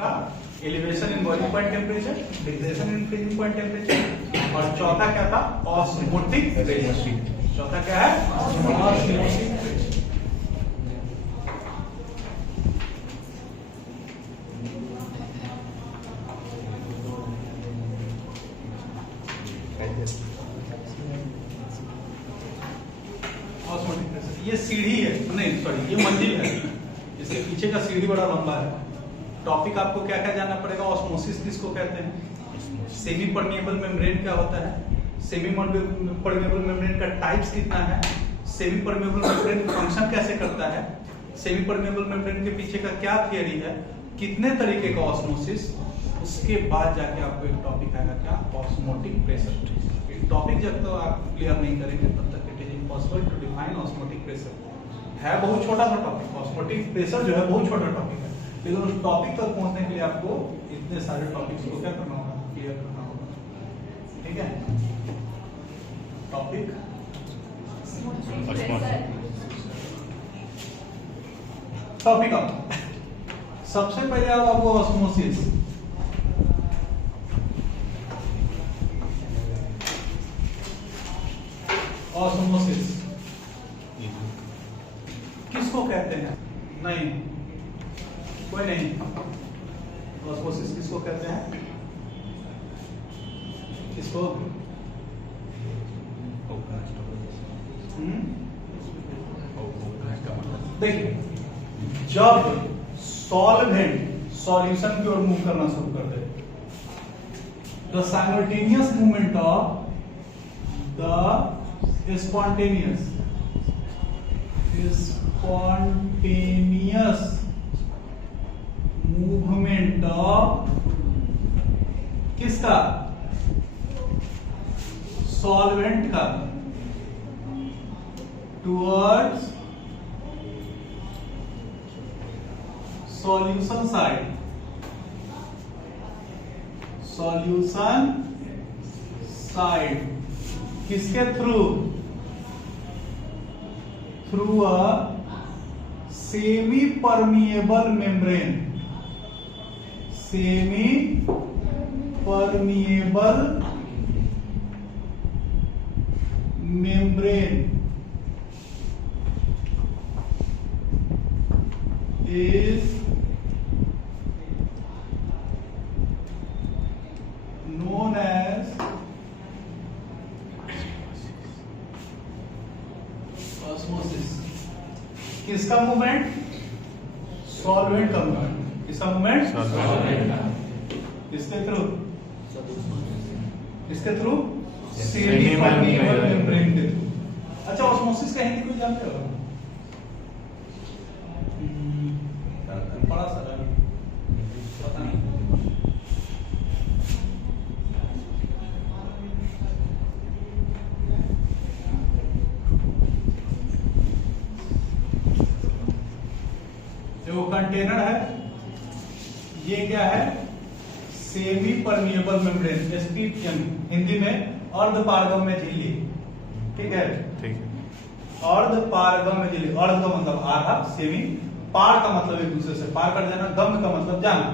दूसरा elevation in boiling point temperature, decreasation in freezing point temperature, और चौथा क्या था? Osmotic pressure. चौथा क्या है? Osmotic pressure. ऑस्मोटिक प्रेशर ये सीढ़ी है, नहीं सॉरी ये मंजिल है, इसके पीछे का सीढ़ी बड़ा लंबा है। टॉपिक आपको क्या क्या जानना पड़ेगा? ऑस्मोसिस किसको कहते हैं, सेमी परमिएबल मेम्ब्रेन क्या होता है, सेमी परमिएबल मेम्ब्रेन का टाइप्स कितना है, सेमी परमिएबल मेम्ब्रेन फंक्शन कैसे करता है, सेमी परमिएबल मेम्ब्रेन के पीछे का क्या थियरी है, कितने तरीके का ऑस्मोसिस, उसके बाद जाके आपको एक टॉपिक आएगा क्या? Osmotic pressure. टॉपिक जब तक आप क्लियर नहीं करेंगे तब तक it is impossible to define osmotic pressure. है बहुत छोटा सा टॉपिक, ऑस्मोटिक प्रेशर जो है बहुत छोटा टॉपिक है, लेकिन उस टॉपिक तक पहुंचने के लिए आपको इतने सारे टॉपिक्स को क्या करना होगा? क्लियर करना होगा। ठीक है, टॉपिक टॉपिक आप सबसे पहले आपको ऑस्मोसिस। ऑस्मोसिस किसको कहते हैं? नहीं, कोई नहीं। ऑस्मोसिस किसको कहते हैं? किसको? देखिए, जब सॉल्वेंट सॉल्यूशन की ओर मूव करना शुरू कर दे, the simultaneous movement of the spontaneous movement of किसका? सॉल्वेंट का towards solution side, solution side किसके through? Through a semi permeable membrane, semi permeable membrane is known as osmosis. किसका मूवमेंट? सॉल्वेंट का मूवमेंट। किसका मूवमेंट? किसके through? किसके through? Semi permeable membrane के through. अच्छा, ऑस्मोसिस का हिंदी कोई जानते हो? बड़ा सा पता नहीं। जो कंटेनर है ये क्या है? Semi permeable membrane, SPM Hindi में अर्धपारगम में झिल्ली। ठीक है, ठीक है। अर्धपारगम में झिल्ली, अर्ध का मतलब आधा, सेमी, पार का मतलब एक दूसरे से पार कर जाना, गम का मतलब जाना,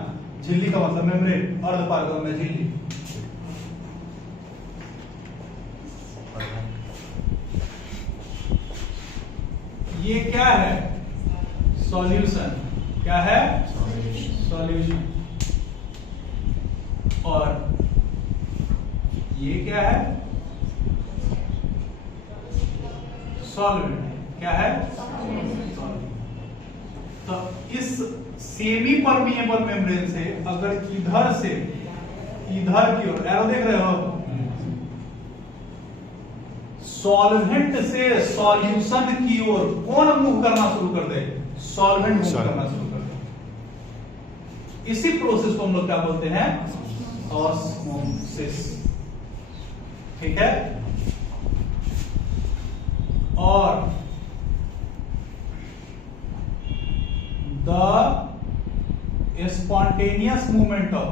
झिल्ली का मतलब मेम्ब्रेन, अर्धपारगम में झिल्ली। ये क्या है? सॉल्यूशन। क्या है? सॉल्यूशन। और ये क्या है? सॉल्वेंट। क्या है? तो इस सेमी परमिएबल मेम्ब्रेन से अगर इधर से इधर की ओर एरो देख रहे हो, सॉल्वेंट से सॉल्यूशन की ओर कौन मूव करना शुरू कर दे? सॉल्वेंट मूव करना शुरू कर दे। इसी प्रोसेस को हम लोग क्या बोलते हैं? ऑस्मोसिस। ठीक है, और the spontaneous movement of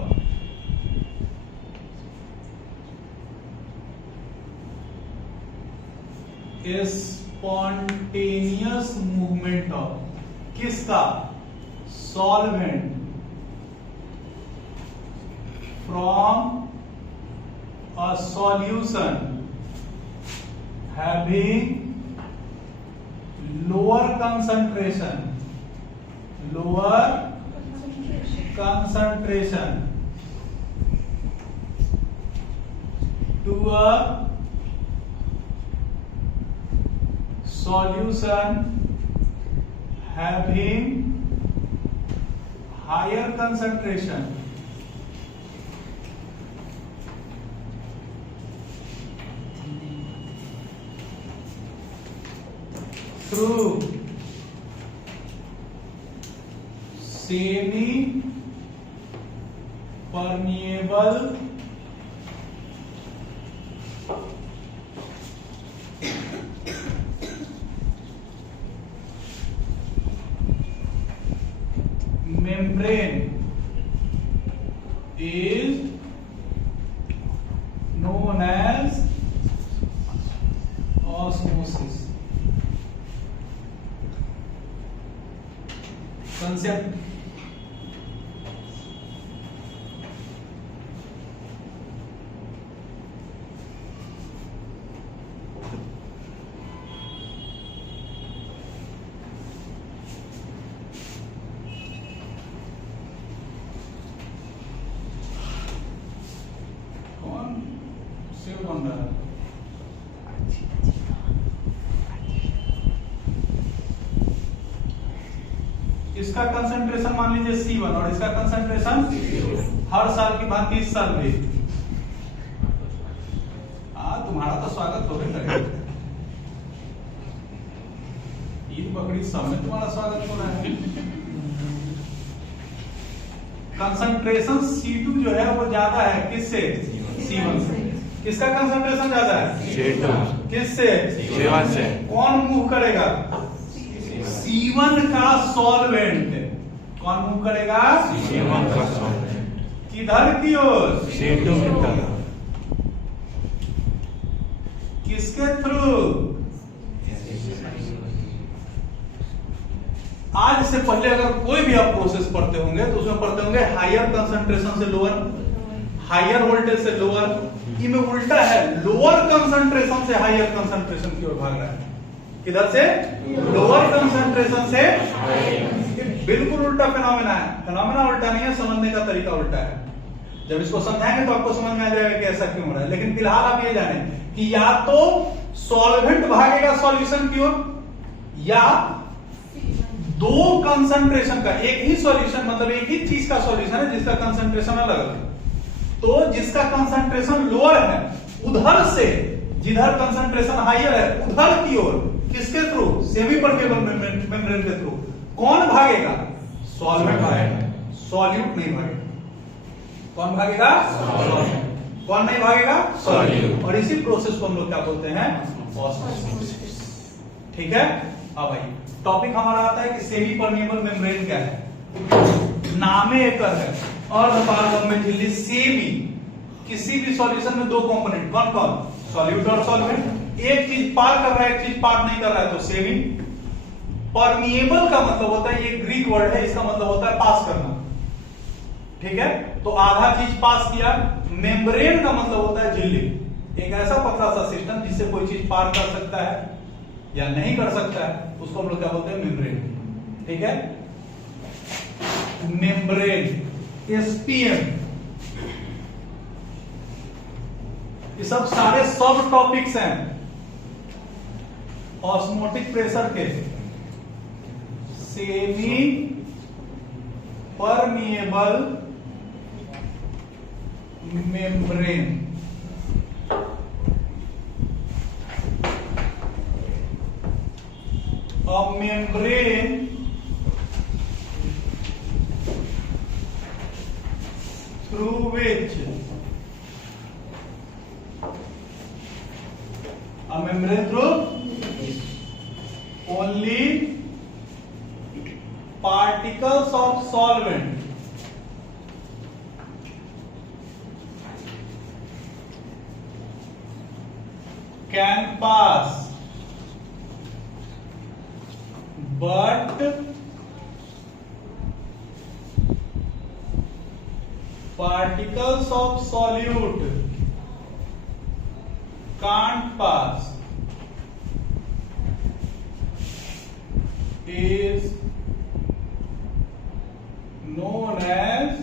किसका? Solvent from a solution having lower concentration to a solution having higher concentration through semi permeable membrane is known as osmosis. Concept कौन सेव बन रहा है? इसका कंसंट्रेशन मान लीजिए C1 और इसका कंसंट्रेशन हर साल की भांति इस साल भी। तुम्हारा तो स्वागत हो गया। ईद बकरीद सब में तुम्हारा स्वागत हो रहा है। कंसंट्रेशन C2 जो है वो ज्यादा है किससे? C1 से। किसका कंसंट्रेशन ज्यादा है? C2। किससे? C1 से। कौन मूव करेगा? C1 का सॉल्वेंट। कौन मूव करेगा? C1 का सॉल्वेंट। किधर की ओर? C2 की तरफ। किसके थ्रू? आज से पहले अगर कोई भी आप प्रोसेस पढ़ते होंगे तो उसमें पढ़ते होंगे हायर कंसंट्रेशन से लोअर, हायर वोल्टेज से लोअर। इसमें उल्टा है, लोअर कंसंट्रेशन से हायर कंसंट्रेशन की ओर भाग रहा है। किधर से? लोअर कंसंट्रेशन से। बिल्कुल उल्टा फिनोमेना है। फिनोमेना उल्टा नहीं है, समझने का तरीका उल्टा है। जब इसको समझाएंगे तो आपको समझ में आ जाएगा कि ऐसा क्यों हो रहा है। लेकिन फिलहाल आप ये जानें कि या तो सॉल्वेंट भागेगा सॉल्यूशन की ओर, या दो कंसंट्रेशन का एक ही सॉल्यूशन, मतलब एक ही चीज का सॉल्यूशन है जिसका कंसंट्रेशन अलग अलग। तो जिसका कंसंट्रेशन लोअर है उधर से, जिधर कंसंट्रेशन हायर है उधर की ओर, किसके थ्रू? सेमी परमेबल मेम्ब्रेन के थ्रू। कौन भागेगा? सॉल्वेंट भागेगा, सॉल्यूट नहीं भागेगा। कौन भागेगा? सॉल्वेंट। कौन नहीं भागेगा? सॉल्यूट। और इसी प्रोसेस को हम लोग क्या बोलते हैं? ऑस्मोसिस। ठीक है। अब भाई टॉपिक हमारा आता है कि सेमी परमेबल मेम्ब्रेन क्या है। नामे एक है अर्धपारगम्य झिल्ली। सेमी, किसी भी सॉल्यूशन में दो कंपोनेंट, कौन कौन? सॉल्यूट और सॉल्वेंट। एक चीज पार कर रहा है, एक चीज पार नहीं कर रहा है, तो सेमी। परमिएबल का मतलब होता है, ये ग्रीक वर्ड है, इसका मतलब होता है पास करना। ठीक है, तो आधा चीज पास किया। मेम्ब्रेन का मतलब होता है झिल्ली, एक ऐसा पतला सा सिस्टम जिससे कोई चीज पार कर सकता है या नहीं कर सकता है, उसको हम लोग क्या बोलते हैं? मेम्ब्रेन। ठीक है, मेम्ब्रेन, एसपीएम, ये सब सारे सब टॉपिक्स हैं ऑस्मोटिक प्रेशर के। Semi permeable membrane, a membrane through which only particles of solvent can pass, but particles of solute can't pass is known as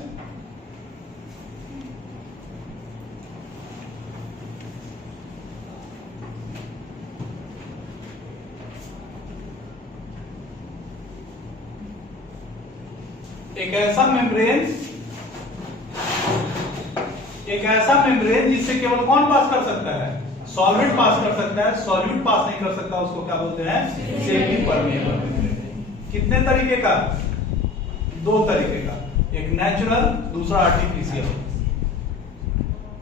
एक ऐसा मेम्ब्रेन जिससे केवल कौन पास कर सकता है? सॉल्वेंट पास कर सकता है, सॉल्यूट पास नहीं कर सकता, उसको क्या बोलते हैं? Semi permeable membrane. कितने तरीके का? दो तरीके का, एक नेचुरल, दूसरा artificial.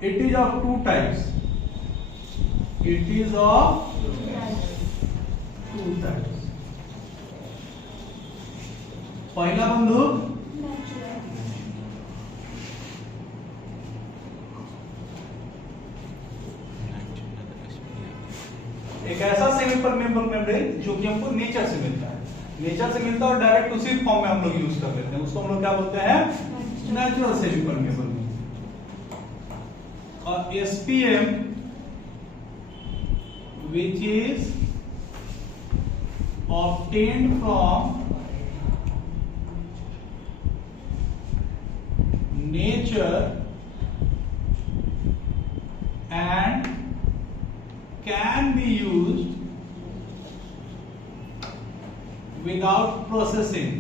It is of two types, it is of two types. पहला बंधु एक ऐसा सेमी परमेबल मेम्ब्रेन जो कि हमको नेचर से मिलता है, नेचर से मिलता है और डायरेक्ट उसी फॉर्म में हम लोग यूज कर लेते हैं, उसको हम लोग क्या बोलते हैं? Natural semi permeable. और SPM which is obtained from nature and can be used without processing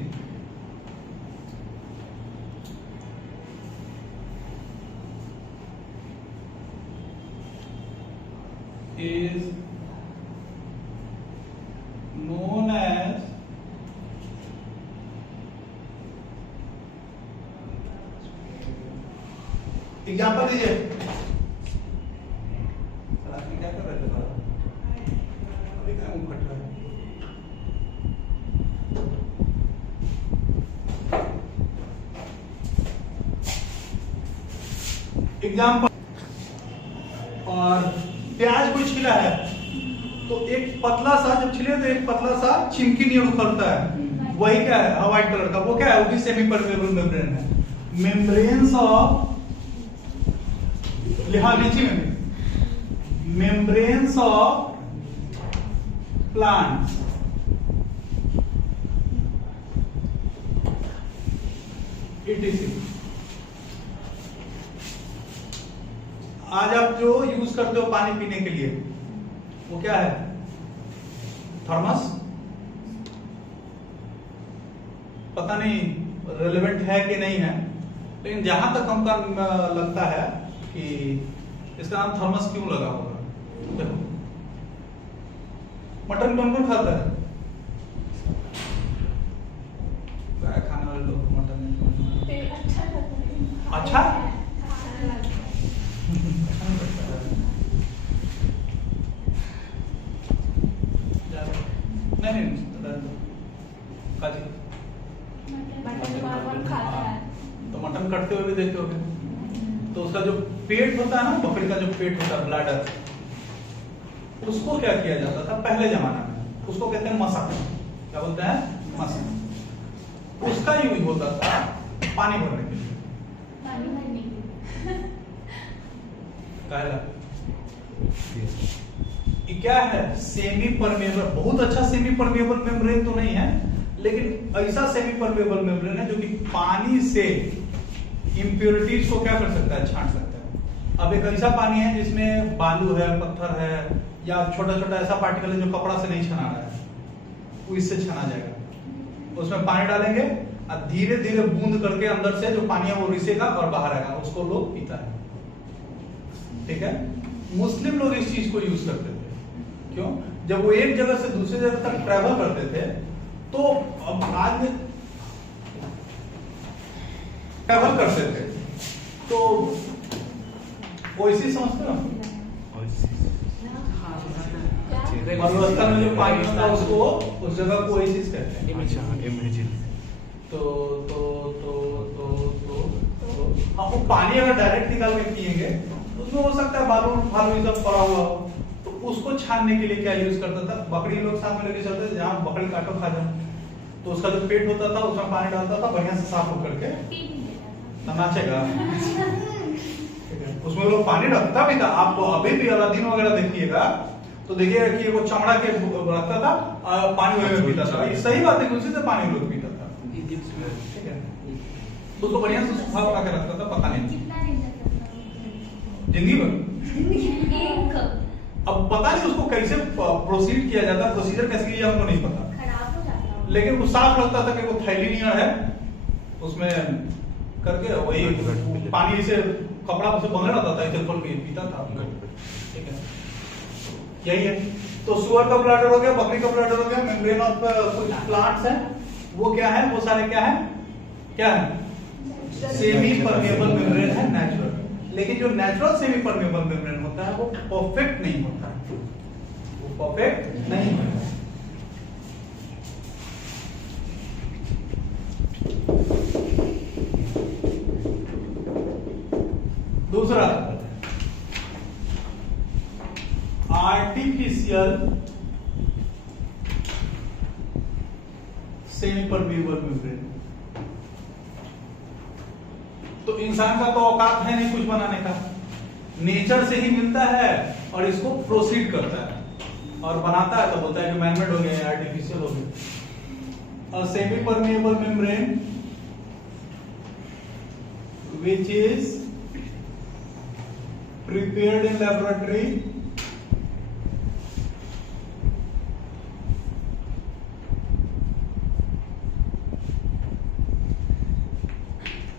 is known as example दीजिए। क्या कर रहे थे? अभी क्या मुंह फट रहा है? एग्जाम्पल। और प्याज को छिला है तो एक पतला सा, जब छिले तो एक पतला सा चिमकी नहीं उखड़ता है, वही क्या है? व्हाइट कलर का, वो क्या है? वो भी सेमी परमेबल मेम्ब्रेन है। मेम्ब्रेन्स ऑफ लीची में मेम्ब्रेन्स ऑफ प्लांट्स etc। आज आप जो यूज करते हो पानी पीने के लिए वो क्या है? थर्मस। पता नहीं रेलेवेंट है कि नहीं है, लेकिन जहां तक हमको लगता है कि इसका नाम थर्मस क्यों लगा होगा? देखो, मटन कौन कौन खाता है? खाने वाले लोग मटन अच्छा नहीं तो मटन कटते हुए भी देखते होगे, तो उसका जो पेट होता है ना, बकरी का जो पेट होता है, ब्लैडर, उसको क्या किया जाता था पहले जमाना में? उसको कहते हैं मसक। क्या बोलते हैं? मसक। उसका यूज होता था पानी भरने के लिए। क्या है? Semi permeable. बहुत अच्छा सेमी परमेबल मेम्ब्रेन तो नहीं है, लेकिन ऐसा सेमी परमेबल मेम्ब्रेन है जो कि पानी से इंप्योरिटीज को क्या कर सकता है? छांट सकता है। अब एक ऐसा पानी है जिसमें बालू है, पत्थर है, या छोटा छोटा ऐसा पार्टिकल है जो कपड़ा से नहीं छना रहा है, वो इससे छना जाएगा। उसमें पानी डालेंगे और धीरे धीरे बूंद करके अंदर से जो पानी है वो रिसेगा और बाहर आएगा, उसको लोग पीता है। ठीक है? मुस्लिम लोग इस चीज को यूज करते थे। क्यों? जब वो एक जगह से दूसरी जगह तक ट्रैवल करते थे, तो अब आज में ट्रैवल करते थे तो ओएसिस समझते हो? मरुस्थल में जो पानी होता है उसको, उस जगह को ओएसिस कहते हैं। तो हाँ, वो पानी अगर डायरेक्ट निकाल के पिएंगे तो उसमें हो सकता है बालू फालू ये सब पड़ा हुआ हो, तो उसको छानने के लिए क्या यूज करता था? बकरी लोग साथ में लेके चलते थे, जहाँ बकरी काटो खा जाओ, तो उसका जो पेट होता था उसमें पानी डालता था, बढ़िया से साफ होकर के नाचेगा। उसमें लोग पानी रखता भी था। आप अभी भी अलादीन वगैरह देखिएगा तो देखिएगा कि वो चमड़ा के रखता था, पानी वही पीता था। ये सही बात है कि उसी से पानी लोग पीता था। ठीक है, तो उसको बढ़िया से सुखा बना के रखता था, पता नहीं जिंदगी भर। अब पता नहीं उसको कैसे प्रोसीड किया जाता, प्रोसीजर कैसे किया हमको नहीं पता, लेकिन वो साफ लगता था कि वो थैली नहीं है, उसमें करके वही पानी से कपड़ा से बंधा रहता था, इसे खोल के पीता था। ठीक है, यही है। तो सुअर का ब्लैडर हो गया, बकरी का ब्लैडर हो गया। मेम्ब्रेन ऑफ कुछ प्लांट्स है, वो क्या है, वो सारे क्या है, क्या है, सेमी परमेबल मेम्ब्रेन है, नेचुरल। लेकिन जो नेचुरल सेमी परमेबल मेम्ब्रेन होता है वो परफेक्ट नहीं होता है, वो परफेक्ट नहीं होता है। दूसरा, आर्टिफिशियल सेमी परमेबल मेम्ब्रेन। तो इंसान का तो औकात है नहीं कुछ बनाने का, नेचर से ही मिलता है और इसको प्रोसीड करता है और बनाता है, तो बोलता है कि मैनमेड हो गया, आर्टिफिशियल हो गया। Semi permeable membrane which is prepared in laboratory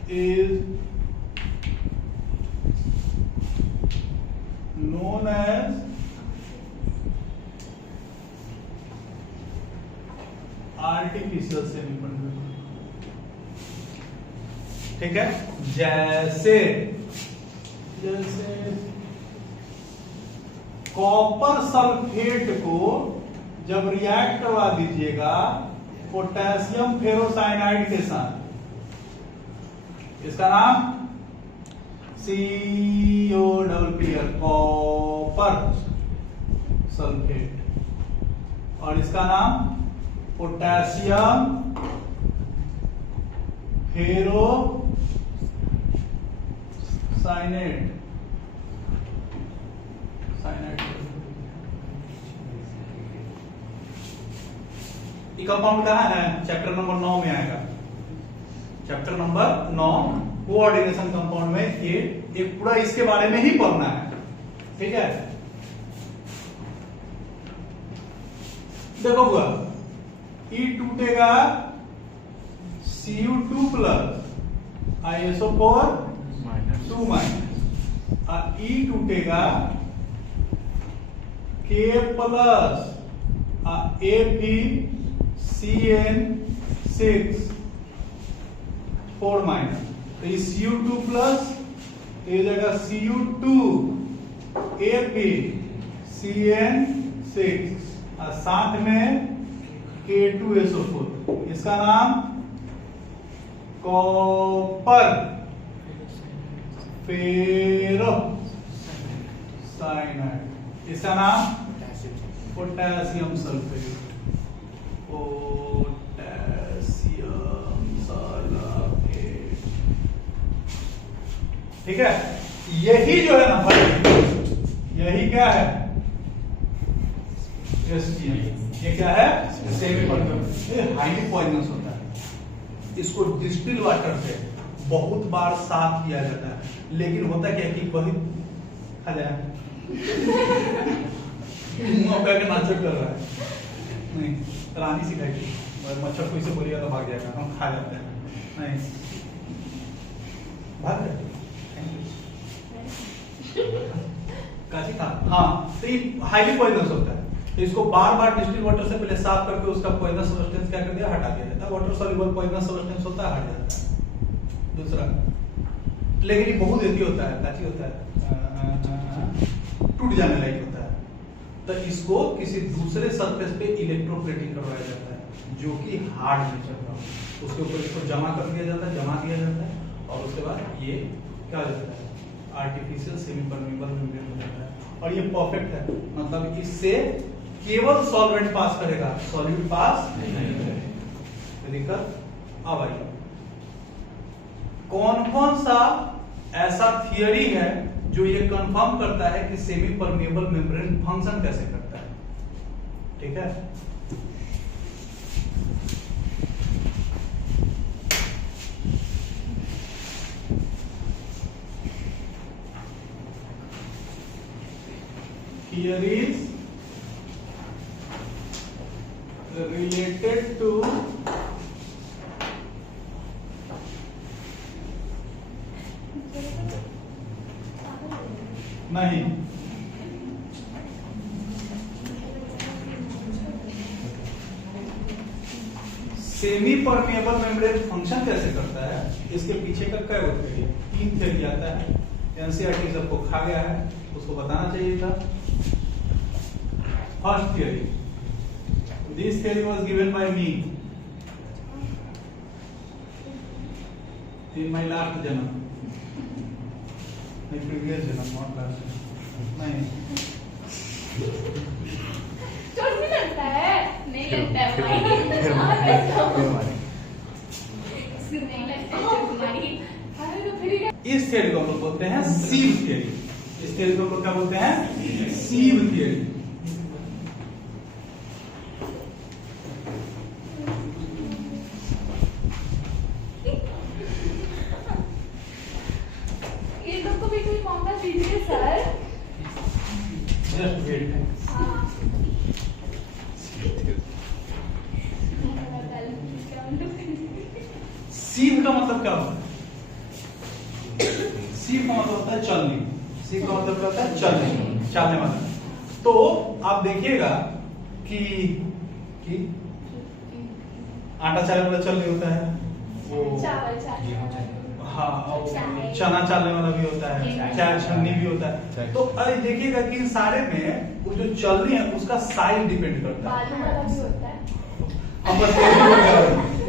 is known as artificial semi-permeable। ठीक है, जैसे कॉपर सल्फेट को जब रिएक्ट करवा दीजिएगा पोटेशियम फेरोसाइनाइड के साथ, इसका नाम COPPR, कॉपर सल्फेट, और इसका नाम पोटेशियम फेरोसाइनेट। ये कंपाउंड कहाँ है, चैप्टर नंबर 9 में आएगा। चैप्टर नंबर 9 कोऑर्डिनेशन कंपाउंड में ये एक पूरा इसके बारे में ही पढ़ना है। ठीक है, देखो हुआ ई टूटेगा Cu2 प्लस ISO4 2 माइनस, और E टूटेगा K प्लस ApCN6 4 माइनस। तो ये Cu2 प्लस ये जगह Cu2 ApCN6 और साथ में K2SO4, इसका नाम कॉपर फेरोसाइनाइड, इसका नाम पोटेशियम सल्फेट। ठीक है, यही जो है ना भाई, यही क्या है, STM। ये क्या है, सेमी परमेबल, ये हाईली पॉइजनस होता है। इसको डिस्टिल वाटर से बहुत बार साफ किया जाता है, लेकिन होता क्या है कि वही खा जाए मौका के नाचक कर रहा है, नहीं रानी सिखाई थी, मच्छर को इसे बोलिएगा तो भाग जाएगा, हम खा जाते हैं, नहीं भाग जाते। काची था, हाँ, तो ये हाईली पॉइजनस होता है। तो इसको बार बार डिस्टिल वाटर से पहले साफ करके उसका पॉइजनस सब्सटेंस क्या कर दिया, हटा दिया जाता है। वाटर सॉल्युबल पॉइजनस सब्सटेंस होता है, हट जाता है। दूसरा, लेकिन ये बहुत एथी होता है, काची होता है, टूट जाने लायक होता है। तो इसको किसी दूसरे सरफेस पे इलेक्ट्रोप्लेटिंग करवाया जाता है, जो कि हार्ड नेचर का, उसके ऊपर इसको जमा कर दिया जाता है, जमा दिया जाता है, और उसके बाद ये क्या हो जाता है, आर्टिफिशियल सेमी परमेबल मेम्ब्रेन हो जाता है। और ये परफेक्ट है, मतलब इससे केवल सॉल्वेंट पास करेगा, सॉल्यूट पास नहीं करेगा। दिक्कत अब आई, कौन कौन सा ऐसा थियरी है जो ये कंफर्म करता है कि सेमी परमिएबल मेम्ब्रेन फंक्शन कैसे करता है? ठीक है, theories related to नहीं सेमी परमिएबल मेम्ब्रेन फंक्शन कैसे करता है, इसके पीछे का क्या थ्योरी है? 3 थ्योरी आता है, एनसीईआरटी सबको खा गया है, उसको बताना चाहिए था। First theory, this theory was given by me in my last जन्म, नहीं प्रीवियस जन्म, नॉट लास्ट, नहीं चोट नहीं लगता है, नहीं लगता है भाई, नहीं लगता है तुम्हारी, अरे तो फिर इस थ्योरी को हम लोग बोलते हैं सीव थ्योरी। इस थ्योरी को हम लोग क्या बोलते हैं? सीव थ्योरी। ये लोग को भी कोई मौका दीजिए सर। Just wait. सीव का मतलब क्या होता है? सीव का मतलब होता है चलनी। सीव का मतलब क्या होता है? चलनी, चलने वाला। तो आप देखिएगा कि आटा चालने वाला चलनी होता है, वो हाँ, और चना चालने वाला भी होता है, चाय छन्नी भी होता है। तो अरे देखिएगा कि इन सारे में वो जो चलनी है उसका साइज डिपेंड करता है। बालू वाला भी होता है।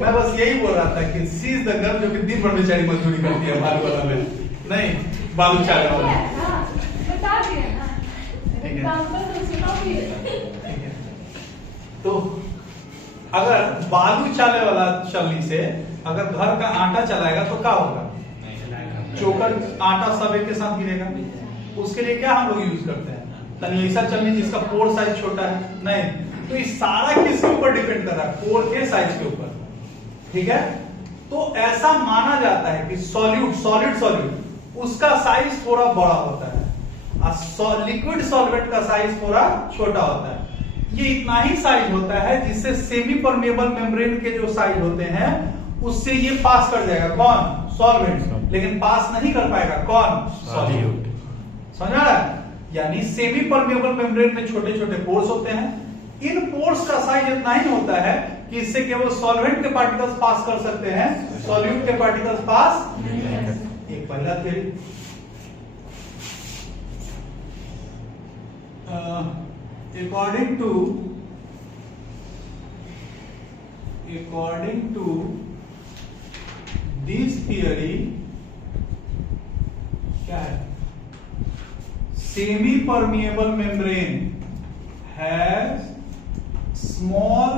मैं बस यही बोल रहा था कि सी इज द गर्ल जो कि दिन भर बेचारी मजदूरी करती है बालू वाला में, नहीं बालू चालने वाला। हाँ, बता दिया ना। ठीक है। एग्जाम्पल तो सुनाओ भी। ठीक है, तो अगर बालू चालने वाला चलनी से अगर घर का आटा चलाएगा तो क्या होगा? चोकर आटा सब एक के साथ गिरेगा। उसके लिए क्या हम लोग यूज करते हैं? तनी ऐसा चलनी जिसका पोर साइज छोटा है, नहीं तो ये सारा किसके ऊपर डिपेंड कर रहा है? पोर के साइज के ऊपर। ठीक है, तो ऐसा माना जाता है कि सॉल्यूट उसका साइज थोड़ा बड़ा होता है और लिक्विड सॉल्वेंट का साइज थोड़ा छोटा होता है। ये इतना ही साइज होता है जिससे सेमी परमेबल मेम्ब्रेन के जो साइज होते हैं उससे ये पास कर जाएगा। कौन? सॉल्वेंट। लेकिन पास नहीं कर पाएगा। कौन? सॉल्यूट। समझ आ रहा है? यानी सेमी परमेबल मेम्ब्रेन में छोटे छोटे पोर्स होते हैं। इन पोर्स का साइज इतना ही होता है कि इससे केवल सॉल्वेंट के पार्टिकल्स पास कर सकते हैं, सॉल्यूट के पार्टिकल्स पास नहीं कर सकते। एक पहला theory. according to this theory, क्या है? Semi permeable membrane has small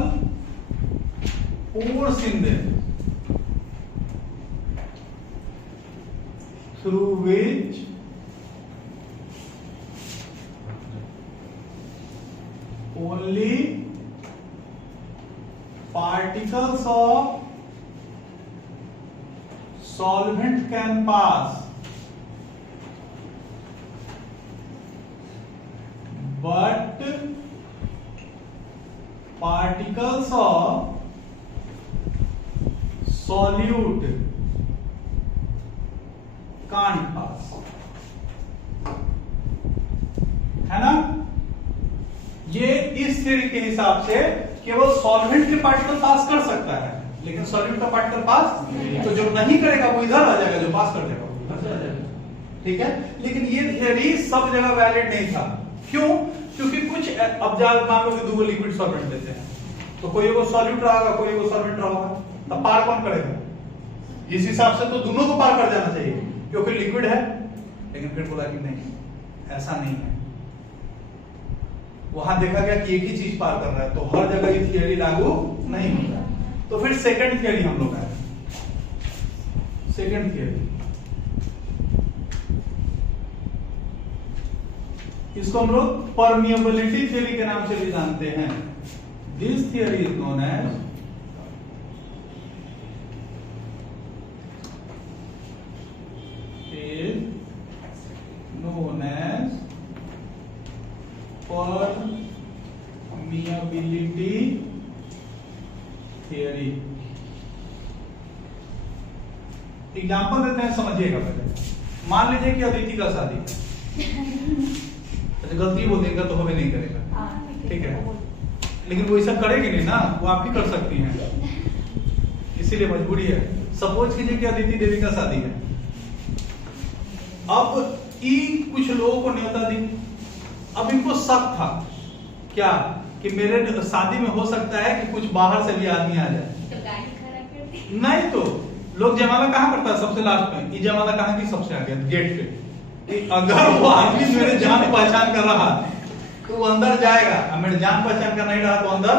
pores in them through which only particles of solvent can pass, but particles of solute can't pass। है ना? ये इस थ्योरी के हिसाब से केवल सॉल्वेंट के पार्टिकल पास कर सकता है, लेकिन सॉल्यूट का पार्टिकल पास तो जो नहीं करेगा वो इधर आ जाएगा, जो पास कर देगा वो इधर आ जाएगा। ठीक है, लेकिन ये थ्योरी सब जगह वैलिड नहीं था। क्यों? क्योंकि कुछ अब मान लो कि दो लिक्विड सॉल्वेंट देते हैं, तो कोई एगो सॉल्यूट रहेगा, कोई एगो सॉल्वेंट रहेगा, तब पार कौन करेगा? इस हिसाब से तो दोनों को पार कर जाना चाहिए क्योंकि लिक्विड है। लेकिन फिर बोला कि नहीं, ऐसा नहीं है। वहां देखा गया कि एक ही चीज पार कर रहा है, तो हर जगह ये थियरी लागू नहीं होता। तो फिर सेकंड थियरी हम लोग आए। सेकेंड थियरी, इसको हम लोग परमिएबिलिटी थियरी के नाम से भी जानते हैं। This theory is known as permeability theory. Example देते हैं, समझिएगा पहले। मान लीजिए कि अदिति का शादी अच्छा, गलती बोल देगा तो हमें नहीं करेगा, ठीक है, लेकिन वो ऐसा करेगी नहीं ना, वो आप ही कर सकती हैं, इसीलिए मजबूरी है। सपोज कीजिए कि अदिति देवी का शादी है, अब कुछ लोगों को न्योता दी, अब इनको शक था क्या कि मेरे शादी में हो सकता है कि कुछ बाहर से भी आदमी आ जाए, तो गाड़ी खड़ा कर दी। नहीं तो लोग जयमाला कहाँ करता है सबसे लास्ट में, ये जयमाला कहाँ की सबसे आगे गेट पे, कि अगर वो आदमी मेरे जान पहचान कर रहा तो वो अंदर जाएगा, अब मेरे जान पहचान कर नहीं रहा तो अंदर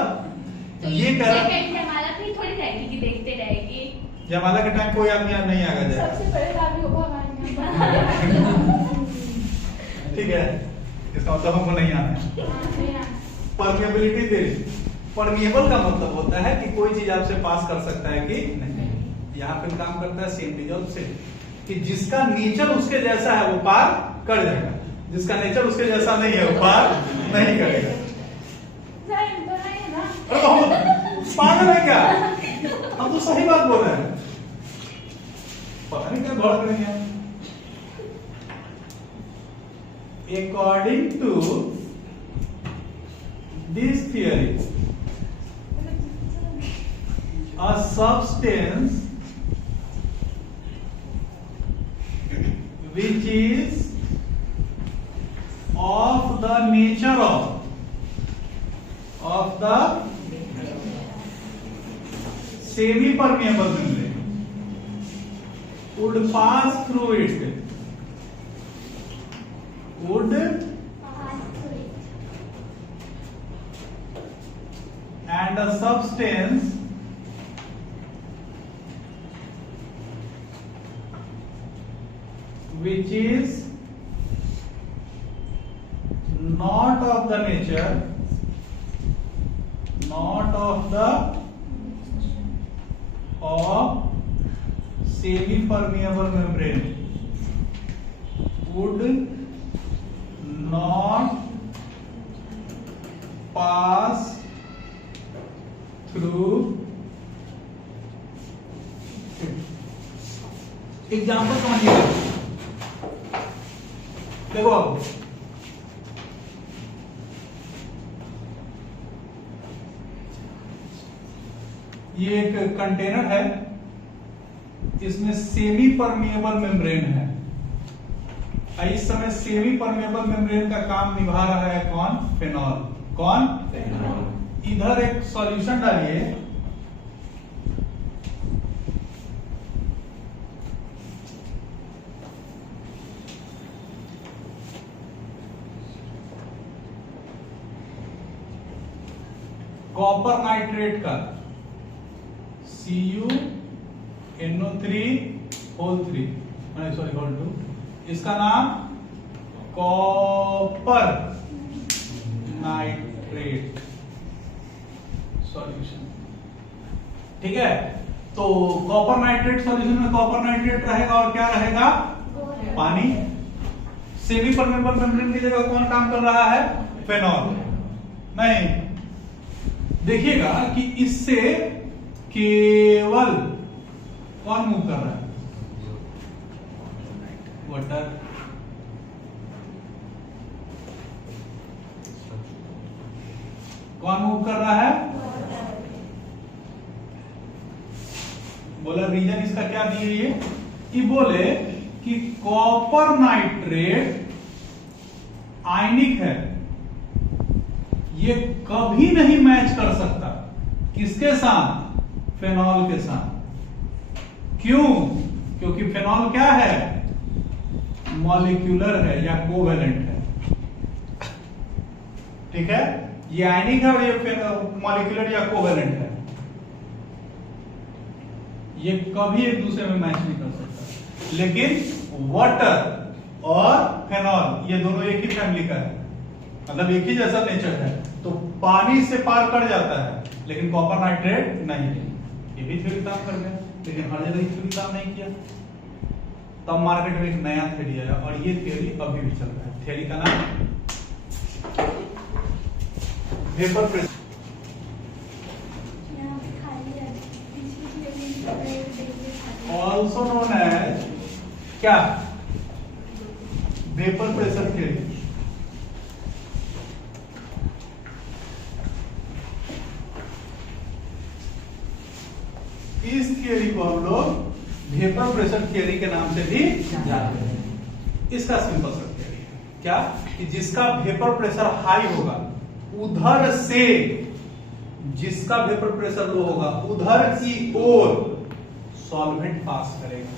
तो ये कर जयमाला भी थोड़ी रहेगी कि देखते रहेगी। जयमाला के टाइम कोई आदमी यहाँ नहीं आएगा जाए, सबसे पहले आप ही भगवान ठीक है, इसका मतलब हमको नहीं आना है। परमिएबिलिटी थ्योरी, परमिएबल का मतलब होता है कि कोई चीज आपसे पास कर सकता है कि नहीं। यहाँ पे काम करता है सेम रिजल्ट से, कि जिसका नेचर उसके जैसा है वो पार कर जाएगा, जिसका नेचर उसके जैसा नहीं है वो पार नहीं करेगा। अरे बहुत पागल है क्या, हम तो सही बात बोल रहे हैं, पता नहीं क्या गौर करेंगे। According to this theory, a substance which is of the nature of the semi-permeable membrane would pass through it, would and a substance which is not of the nature, not of the of semi-permeable membrane would not pass through example समझिएगा। देखो अब ये एक container है, इसमें semi permeable membrane है। इस समय सेमी परमिएबल मेम्ब्रेन का काम निभा रहा है कौन? फेनॉल। कौन? फेनॉल। इधर एक सॉल्यूशन डालिए, कॉपर नाइट्रेट का CuNO3 सॉरी होल 2, इसका नाम कॉपर नाइट्रेट सॉल्यूशन, ठीक है। तो कॉपर नाइट्रेट सॉल्यूशन में कॉपर नाइट्रेट रहेगा और क्या रहेगा? पानी। सेमी परमेबल मेम्ब्रेन की जगह कौन काम कर रहा है? फेनॉल। नहीं, देखिएगा कि इससे केवल कौन मूव कर रहा है? वाटर। कौन मूव कर रहा है? बोला रीजन इसका क्या दिए ये कि बोले कि कॉपर नाइट्रेट आयनिक है, ये कभी नहीं मैच कर सकता किसके साथ? फेनॉल के साथ। क्यों? क्योंकि फेनॉल क्या है? मॉलिक्यूलर है या कोवेलेंट है, ठीक है। ये आयनिक है और ये मॉलिक्यूलर या कोवेलेंट है। ये कभी एक दूसरे में मैच नहीं कर सकता। लेकिन वाटर और फेनॉल ये दोनों एक ही फैमिली का है, मतलब एक ही जैसा नेचर है, तो पानी से पार कर जाता है, लेकिन कॉपर नाइट्रेट नहीं। ये भी थ्योरी काम कर गया, लेकिन हर जगह थ्योरी काम नहीं किया। तब मार्केट में एक नया थ्योरी आया और ये थ्योरी अभी भी चल रहा है। थ्योरी का नाम vapour pressure, also known as क्या, वेपर प्रेशर थ्योरी। इस थ्योरी को हम लोग वेपर प्रेशर थ्योरी के नाम से भी जानते हैं। इसका सिंपल सा थ्योरी है क्या, कि जिसका वेपर प्रेशर हाई होगा उधर से, जिसका वेपर प्रेशर लो होगा उधर की ओर सॉल्वेंट पास करेगा।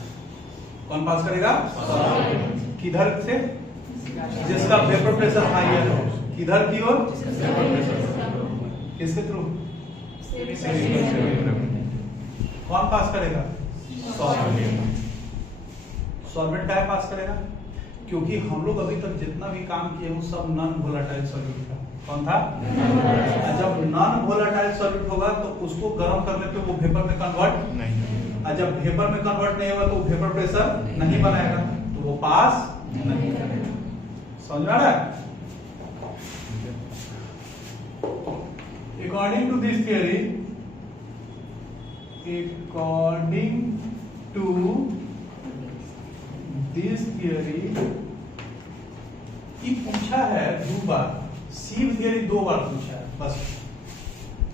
कौन पास करेगा? सॉल्वेंट। किधर से? जिसका वेपर प्रेशर हाई है, किधर की ओर? किसके थ्रू? कौन पास करेगा? सॉल्वेंट। सॉल्वेंट क्या पास करेगा? क्योंकि हम लोग अभी तक जितना भी काम किए वो सब नॉन वोलेटाइल सॉल्यूट था। कौन था? जब नॉन वोलेटाइल सॉल्यूट होगा तो उसको गर्म करने पे वो वेपर में कन्वर्ट नहीं, और जब वेपर में कन्वर्ट नहीं होगा तो वेपर प्रेशर नहीं बनाएगा, तो वो पास नहीं करेगा। समझ में आ रहा है? According to this theory, according to this theory, ये पूछा है 2 बार, सीव थियरी 2 बार पूछा है बस।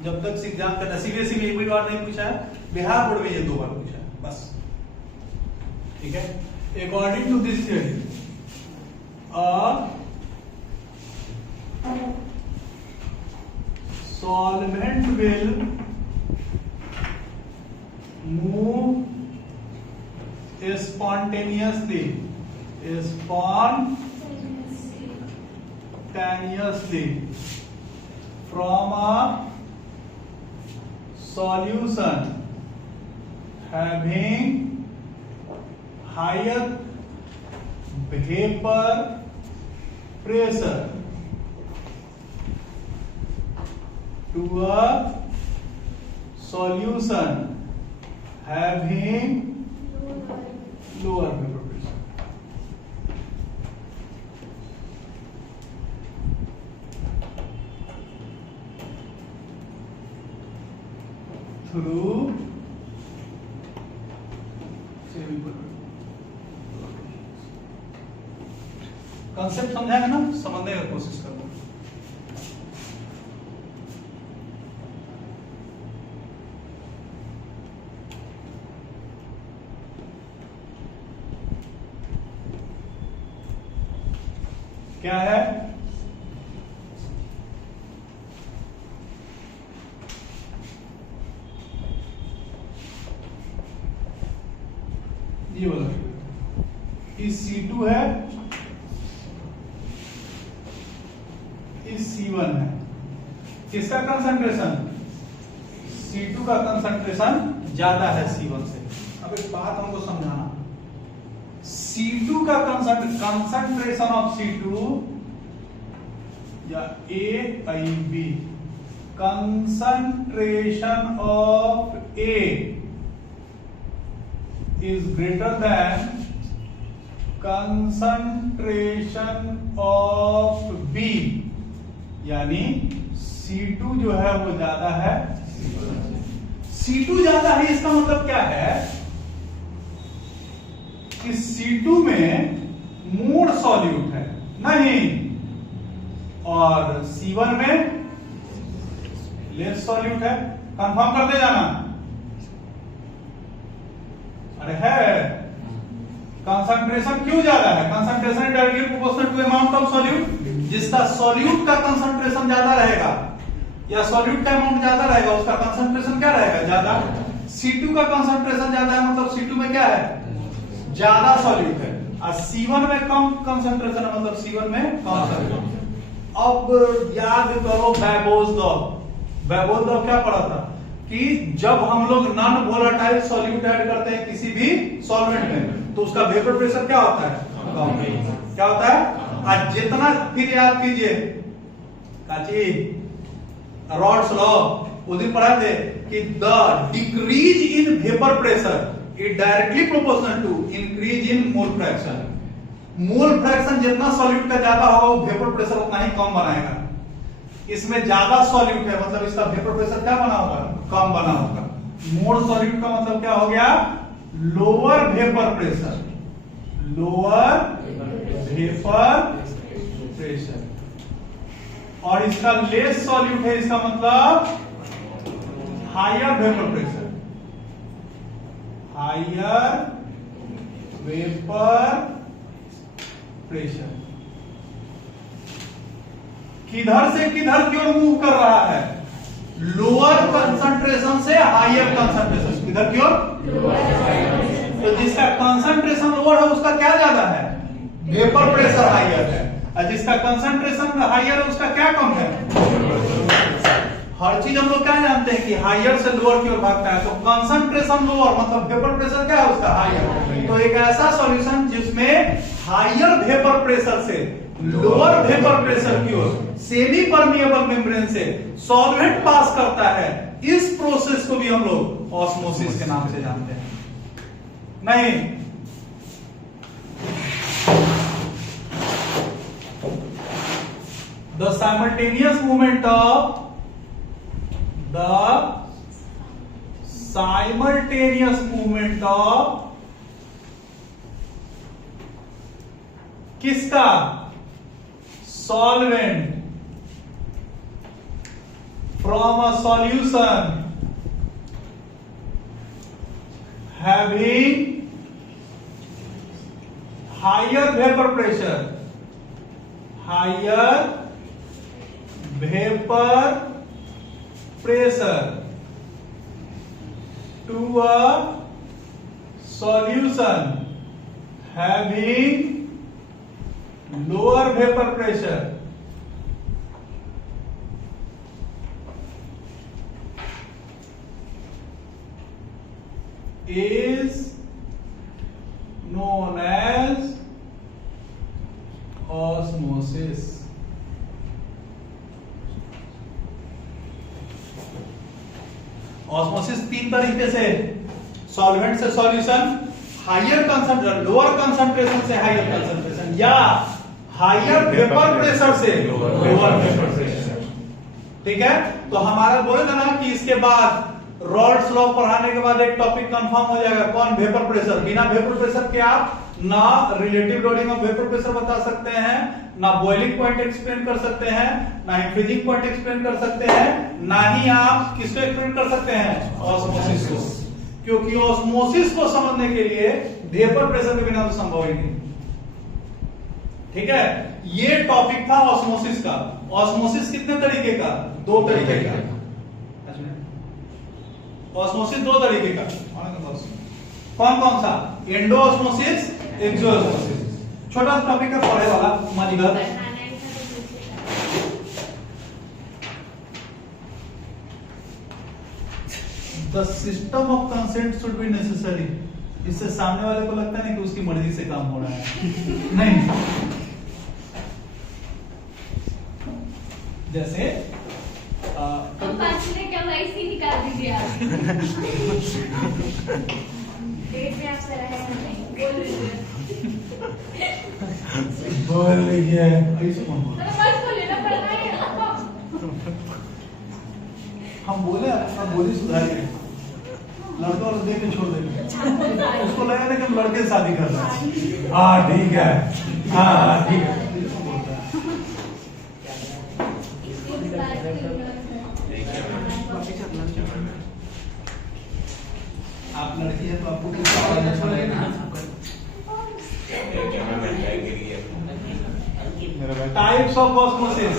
जब तक एग्जाम का सीबीएसई में 1 बार नहीं पूछा है, बिहार बोर्ड में ये 2 बार पूछा है बस। ठीक है, according to this theory solvent will move spontaneously from a solution having higher vapor pressure to a solution having lower vapor pressure. Through concept समझाएगा ना, समझने का कोशिश करना। क्या है? ये वाला इस C2 है, इस C1 है। किसका कंसंट्रेशन? C2 का कंसंट्रेशन ज्यादा है C1 से। अब एक बात हमको समझाना, C2 का कंसंट्रेशन ऑफ C2 या AIB, concentration of A is greater than concentration of B, यानी C2 जो है वो ज्यादा है, C2 ज्यादा है। इसका मतलब क्या है कि C2 में मोर सॉल्यूट है नहीं, और C1 में लेस सॉल्यूट है। कंफर्म करते जाना। अरे है, कंसंट्रेशन क्यों ज्यादा है? Concentration directly proportional to amount of solute. जिसका सॉल्यूट का कंसंट्रेशन ज्यादा रहेगा या सॉल्यूट का अमाउंट ज्यादा रहेगा, उसका कंसंट्रेशन क्या रहेगा? ज्यादा। C2 का कंसंट्रेशन ज्यादा है, मतलब C2 में क्या है? ज्यादा सॉल्यूट है, और C1 में कम कंसंट्रेशन है, मतलब C1 में कम सॉल्यूट। अब याद करो बैबोज लॉ। बैबोज लॉ क्या पढ़ा था कि जब हम लोग नॉन वोलेटाइल सॉल्यूट ऐड करते हैं किसी भी सॉल्वेंट में तो उसका वेपर प्रेशर क्या होता है, कम। क्या होता है, आज जितना फिर याद कीजिए काची रॉड्स लॉ उस दिन पढ़ा थे कि the decrease in vapour pressure is directly proportional to increase in mole fraction. Mole fraction जितना सॉल्यूट का ज्यादा होगा वो वेपर प्रेशर उतना ही कम बनाएगा। इसमें ज्यादा सॉल्यूट है मतलब इसका वेपर प्रेशर क्या बना होगा, कम बना होगा। मोर सॉल्यूट का मतलब क्या हो गया, lower vapour pressure, lower vapour pressure. और इसका लेस सॉल्यूट है इसका मतलब higher vapour pressure, higher vapour pressure. किधर से किधर की ओर मूव कर रहा है, लोअर कंसंट्रेशन से हायर कंसंट्रेशन। किधर की ओर, तो जिसका कंसंट्रेशन लोअर है उसका क्या ज्यादा है, वेपर प्रेशर हायर है, और जिसका कंसंट्रेशन हायर है उसका क्या कम है। हर चीज हम लोग क्या जानते हैं कि हायर से लोअर की ओर भागता है, तो कंसंट्रेशन लोअर मतलब वेपर प्रेशर क्या है उसका हायर। तो एक ऐसा सॉल्यूशन जिसमें हायर वेपर प्रेशर से लोअर वेपर प्रेशर की ओर सेमी परमिएबल मेम्ब्रेन से सॉल्वेंट पास करता है, इस प्रोसेस को भी हम लोग ऑस्मोसिस के नाम से जानते हैं। नहीं, द साइमल्टेनियस मूवमेंट ऑफ किसका, solvent from a solution having higher vapor pressure, higher vapor pressure to a solution having lower vapor pressure is known as osmosis. Osmosis तीन तरीके से, सॉल्वेंट से solution, higher concentration, lower concentration से higher concentration, या higher vapour pressure से lower vapour pressure. ठीक है, तो हमारा बोले था ना कि इसके बाद रॉल्स लॉ पढ़ाने के बाद एक टॉपिक कंफर्म हो जाएगा, कौन, वेपर प्रेशर। बिना वेपर प्रेशर के आप ना relative loading of vapour pressure बता सकते हैं, ना बॉइलिंग पॉइंट एक्सप्लेन कर सकते हैं, ना ही फ्रीजिंग पॉइंट एक्सप्लेन कर सकते हैं, ना ही आप किसको एक्सप्लेन कर सकते हैं, ऑस्मोसिस को। क्योंकि ऑस्मोसिस को समझने के लिए वेपर प्रेशर के बिना तो संभव ही नहीं। ठीक है, ये टॉपिक था ऑस्मोसिस का। ऑस्मोसिस कितने तरीके का, दो तरीके का। ऑस्मोसिस दो तरीके का, कौन कौन सा, एंडो ऑस्मोसिस, एक्सो ऑस्मोसिस। छोटा टॉपिक है पढ़े वाला, मनिगर। The system of consent should be necessary. इससे सामने वाले को लगता नहीं कि उसकी मर्जी से काम हो रहा है। नहीं, जैसे क्या वैसे निकाल दीजिए आप। डेट में आप बोल रही है, ऐसे कौन बोल, हम बोले अब बोली सुधार के लड़का और देख के छोड़ देंगे, उसको लगा ना कि हम लड़के से शादी कर रहे हैं। हाँ ठीक है, हाँ ठीक है। आप लड़की है तो आपको कुछ अच्छा लगेगा। Types of osmosis,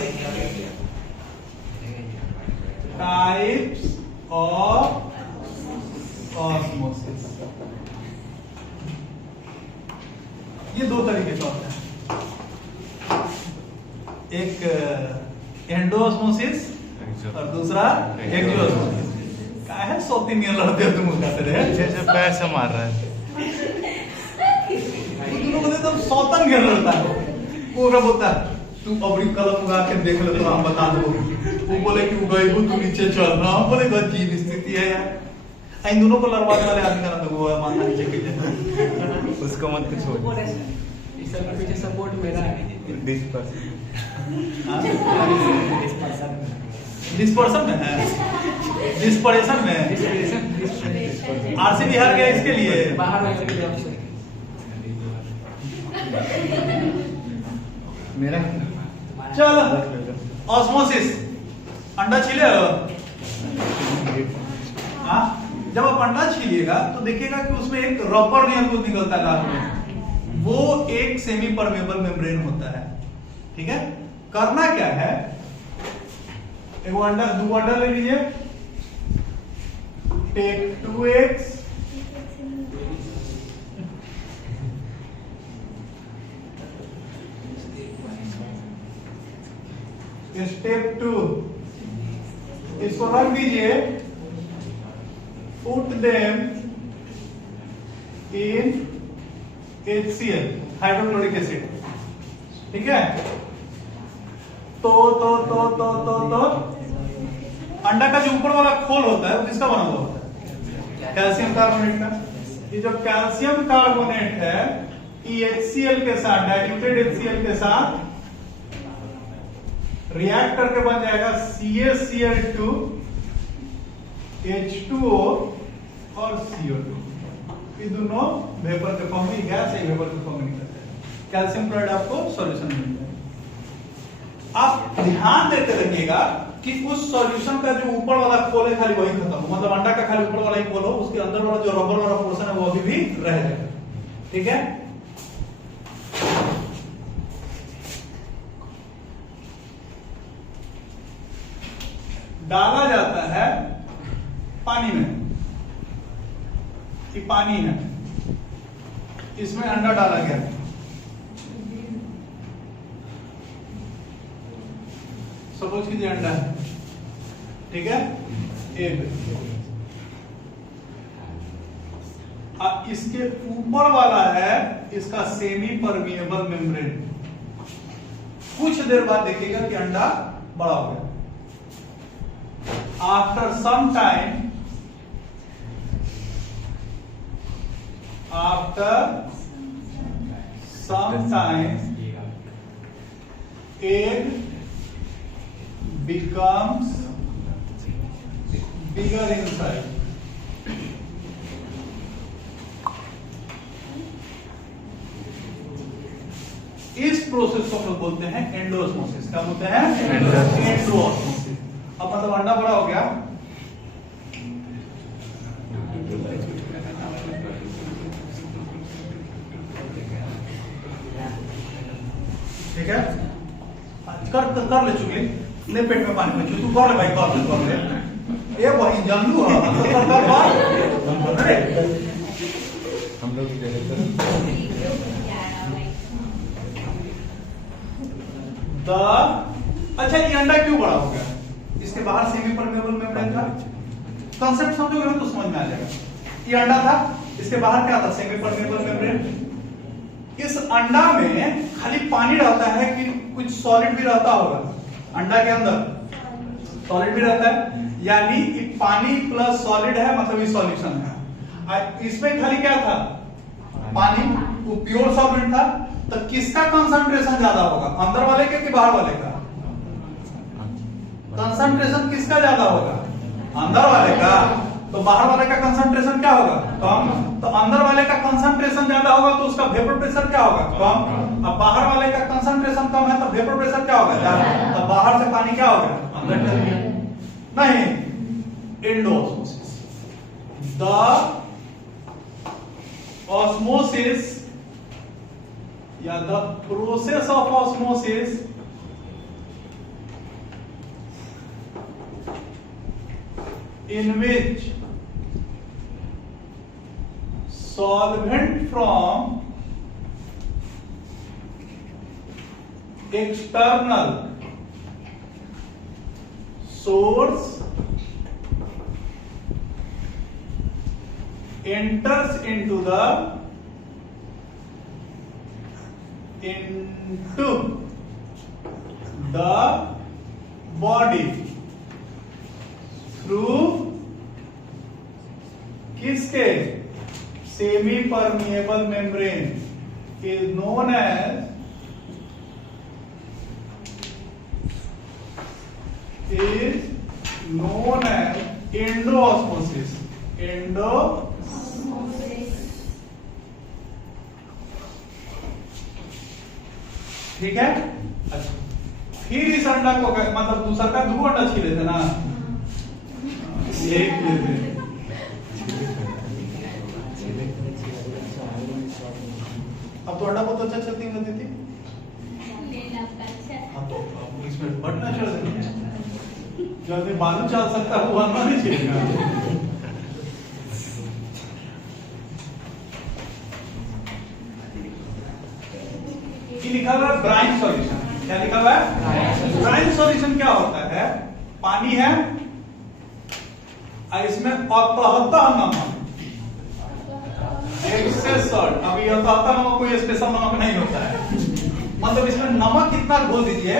types of osmosis, ये दो तरीके से होता है, एक एंडोऑस्मोसिस और दूसरा एक्सोऑस्मोसिस। काहे सोती नहीं लड़ते हो तुम उसका से रे? जैसे पैर से मार रहा है। तुम लोग बोलते तुम सौतन क्यों लड़ता है? वो क्या बोलता है? तू अपनी कलम उगा के देख ले तो हम बता दो। वो बोले कि उगाई तू नीचे चल रहा, हम बोले अजीब स्थिति है यार। इन दोनों को लड़वाने वाले आदमी का नाम वो है माथा नीचे गिर जाता है। उसको मत कुछ हो। इस सब के पीछे सपोर्ट मेरा है। 20%। डिस्पर्सन में है, डिस्परेशन में आरसी बिहार गया इसके लिए। बाहर वाले के लिए ऑप्शन मेरा चल ऑस्मोसिस अंडा छीले हो? हाँ, जब आप अंडा छीलिएगा तो देखिएगा कि उसमें एक रबर नियन कुछ निकलता है लास्ट में, वो एक सेमी परमेबल मेम्ब्रेन होता है। ठीक है, करना क्या है, एक अंडा, 2 अंडा ले लीजिए, टेक 2 eggs, स्टेप 2 इसको रख दीजिए, put them in HCl hydrochloric acid. ठीक है, तो अंडा का जो ऊपर वाला खोल होता है वो किसका बना हुआ होता है? कैल्शियम कार्बोनेट का। ये जो कैल्शियम कार्बोनेट है HCl के साथ, डाइल्यूटेड HCl के साथ रिएक्ट करके बन जाएगा CaCl2 H2O और CO2। ये दोनों वेपर के फॉर्म में, गैस है वेपर के फॉर्म में निकलते हैं। कैल्शियम क्लोराइड आपको सॉल्यूशन मिल जाएगा। आप ध्यान देते रहिएगा कि उस सॉल्यूशन का जो ऊपर वाला खोल है खाली वही खत्म हो, मतलब अंडा का खाली ऊपर वाला ही खोल हो, उसके अंदर वाला जो रबर वाला पोर्शन है वो अभी भी रह जाएगा। ठीक है, डाला जाता है पानी में, कि पानी है, इसमें अंडा डाला गया, सपोज कीजिए अंडा है, ठीक है, एक। अब इसके ऊपर वाला है इसका सेमी परमिएबल मेम्ब्रेन। कुछ देर बाद देखिएगा कि अंडा बड़ा हो गया। After some time, egg becomes bigger in size. इस प्रोसेस को हम लोग बोलते हैं एंडोस्मोसिस। क्या बोलते हैं? एंडोस्मोसिस। अब मतलब अंडा बड़ा हो गया, ठीक है, कर ले चुके, ले पेट में पानी में, तू कर ले भाई, कर ले ये वही जानलू है, अरे हम लोग अच्छा ये अंडा क्यों बड़ा हो गया? इसके बाहर सेमी परमेबल मेम्ब्रेन था, कॉन्सेप्ट समझोगे ना तो समझ में आ जाएगा। ये अंडा था, इसके बाहर क्या था? Semi permeable membrane. इस अंडा में खाली पानी रहता है कि कुछ सॉलिड भी रहता होगा? अंडा के अंदर सॉलिड भी रहता है, यानी पानी प्लस सॉलिड है, मतलब ये सॉल्यूशन है। इसमें खाली क्या था? पानी, वो प्योर सॉल्वेंट था। तो किसका कंसंट्रेशन ज्यादा होगा, अंदर वाले के कि बाहर वाले का? कंसंट्रेशन किसका ज्यादा होगा? अंदर वाले का। तो बाहर वाले का कंसंट्रेशन क्या होगा? कम। तो अंदर वाले का कंसंट्रेशन ज्यादा होगा तो उसका वेपर प्रेशर क्या होगा? कम। अब बाहर वाले का कंसंट्रेशन कम है तो वेपर प्रेशर क्या होगा? ज्यादा। तो बाहर से पानी क्या होगा? अंदर चल गया। नहीं, एंडोस्मोसिस, द osmosis या the process of osmosis in which solvent from external source enters into the body through किसके semi permeable membrane is known as endoosmosis. ठीक है। अच्छा, फिर इस अंडा को मतलब दूसरा का दो अंडा छीले थे ना, एक लेते अब तो अंडा बहुत अच्छा चलती होती थी। हाँ तो अब इसमें बढ़ना चल रही है, जो आदमी बालू चल सकता है वो अंडा नहीं छीलेगा। लिखा हुआ है ब्राइन सॉल्यूशन। क्या लिखा हुआ है? ब्राइन सॉल्यूशन क्या होता है? पानी है और इसमें अतहत्तर नमक, एक्सेस सॉल्ट। अभी अतहत्तर नमक कोई स्पेशल नमक नहीं होता है, मतलब इसमें नमक कितना घोल दीजिए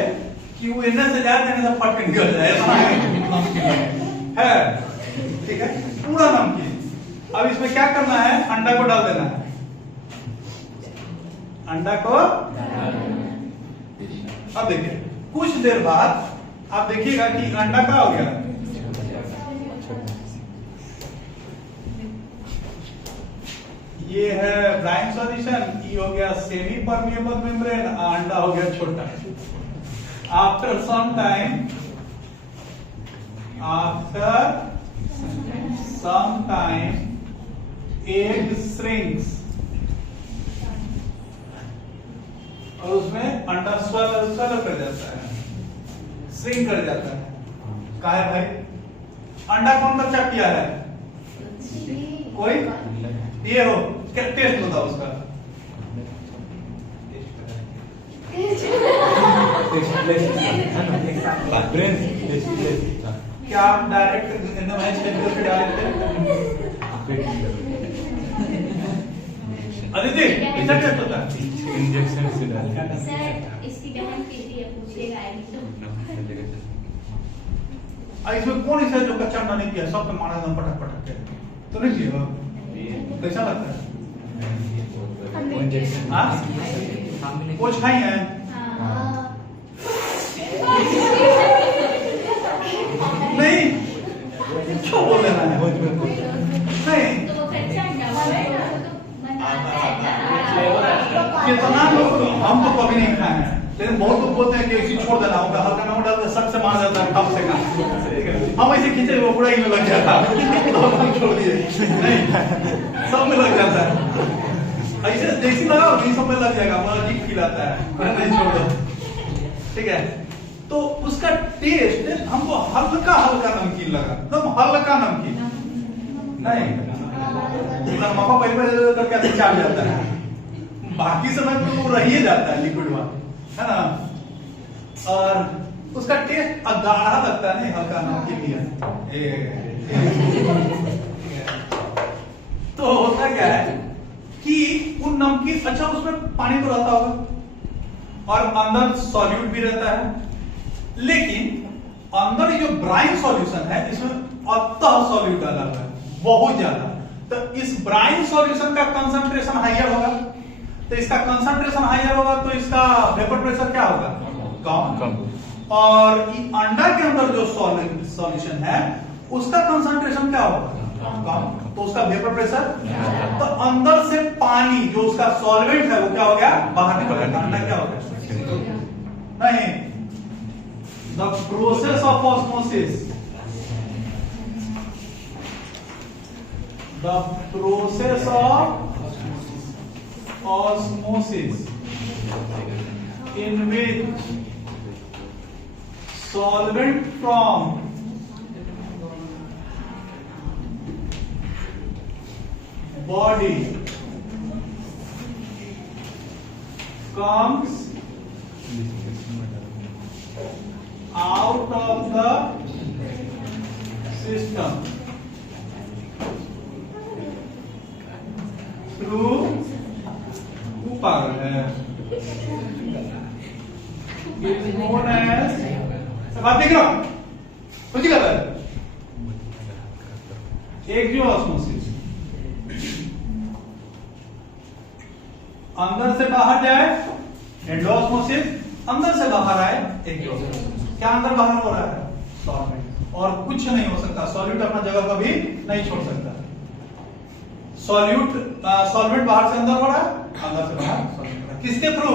कि वो इन्हें से जाए देने से फट के निकल जाए, है। ठीक है, पूरा नमकीन। अब इसमें क्या करना है? अंडा को डाल देना है। अंडा को अब देखिए कुछ देर बाद आप देखिएगा कि अंडा क्या हो गया, ये है ब्राइन सॉल्यूशन, ये हो गया सेमी परमिएबल मेम्ब्रेन, अंडा हो गया छोटा। After some time egg shrinks, और उसमें अंडा स्वेलर कर जाता है, श्रिंक कर जाता है। कहा है भाई अंडा कौन सा किया है? कोई ये हो क्या टेस्ट होता है उसका? क्या आप डायरेक्ट अदिति ऐसा टेस्ट होता है? इंजेक्शन से डाल सर इसकी बहन पीती है, पूछिएगा इसमें कौन ऐसा जो कच्चा अंडा नहीं पिया, सब पे मारा एकदम पटक पटक के, तो नहीं पिया? कैसा लगता है? वो खाई है नहीं, क्यों बोल रहे हैं? नहीं, तो वो कच्चा अंडा है ना, तो मन आता है। कितना लोग, हम तो कभी नहीं खाए हैं, लेकिन बहुत लोग बोलते हैं कि इसी छोड़ देना होगा, हल्का नमक डाल दे, सट से मार जाता है, कब से का हम ऐसे खींचे वो पूरा ही में लग जाता है, तो हम छोड़ दिए नहीं, सब में लग जाता है। ऐसे देसी लगाओ नहीं, सब में लग जाएगा, बड़ा अजीब फील आता है, नहीं छोड़ दो। ठीक है, तो उसका टेस्ट हमको हल्का हल्का नमकीन लगा, एकदम हल्का नमकीन नहीं, नमक पहले करके आदमी चाट जाता है, बाकी समय तो वो रह ही जाता है लिक्विड वाला, है ना। और उसका टेस्ट गाढ़ा लगता है, नहीं हल्का नमकीन लिया। तो होता क्या है कि वो नमकीन, अच्छा उसमें पानी तो रहता होगा और अंदर सॉल्यूट भी रहता है, लेकिन अंदर जो ब्राइन सॉल्यूशन है इसमें अतः सॉल्यूट डाला हुआ है बहुत ज्यादा, तो इस ब्राइन सॉल्यूशन का कंसंट्रेशन हाइयर होगा, तो इसका कंसंट्रेशन हाइयर होगा तो इसका वेपर प्रेशर क्या होगा? कम। और अंडा के अंदर जो सॉल्यूशन है उसका कंसंट्रेशन क्या होगा? कम, तो उसका वेपर प्रेशर, तो अंदर से पानी जो उसका सॉल्वेंट है वो क्या हो गया? बाहर निकल गया। अंडा क्या हो गया? नहीं, the process of osmosis, the process of osmosis in which solvent from body comes out of the system through ऊपर है is known as बात देख रहा हूं कुछ कर रहा है एक्जियोस्मोसिस अंदर से बाहर जाए एंडोस्मोसिस अंदर से बाहर आए एक्जियोस्मोसिस क्या अंदर बाहर हो रहा है सॉल्वेंट और कुछ नहीं हो सकता सॉल्यूट अपना जगह कभी नहीं छोड़ सकता सॉल्वेंट बाहर से अंदर हो रहा है अंदर से बाहर सॉल्वेंट हो रहा है किसके थ्रू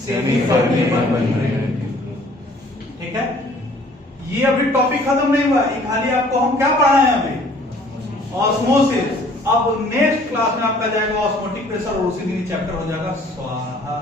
सेमी परमेबल मेम्ब्रेन ठीक है ये अभी टॉपिक खत्म नहीं हुआ ये खाली आपको हम क्या पढ़ाए हैं अभी ऑस्मोसिस अब नेक्स्ट क्लास में आपका जाएगा ऑस्मोटिक प्रेशर और उसी दिन चैप्टर हो जाएगा स्वाहा